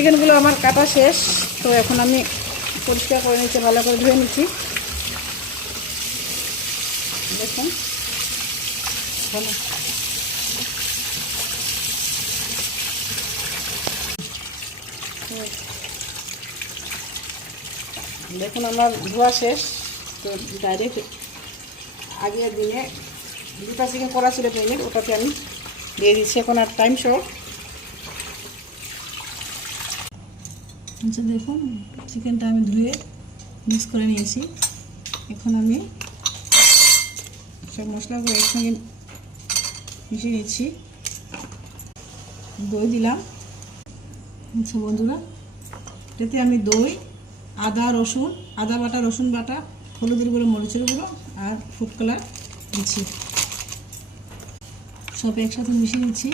চিকেনগুলো আমার কাটা শেষ, তো এখন আমি পরিষ্কার করে নিচ্ছি, ভালো করে ধুয়ে নিচ্ছি। দেখুন ভালো দেখুন আমার ধোয়া শেষ। তো ডাইরেক্ট আগের দিনে দুটা চিকেন করা ছিল ট্রেনের, ওটাকে আমি দিয়ে দিচ্ছি। এখন আর টাইম শর্ট। আচ্ছা দেখুন চিকেনটা আমি ধুয়ে মিক্স করে নিয়েছি। এখন আমি সব মশলাগুলো একসঙ্গে মিশিয়ে নিচ্ছি। দই দিলাম। আচ্ছা বন্ধুরা, এটাতে আমি দই, আদা রসুন, আদা বাটা, রসুন বাটা, হলুদের গুঁড়ো, মরিচের গুঁড়ো আর ফুড কালার দিচ্ছি। সব একসাথে মিশিয়ে নিচ্ছি।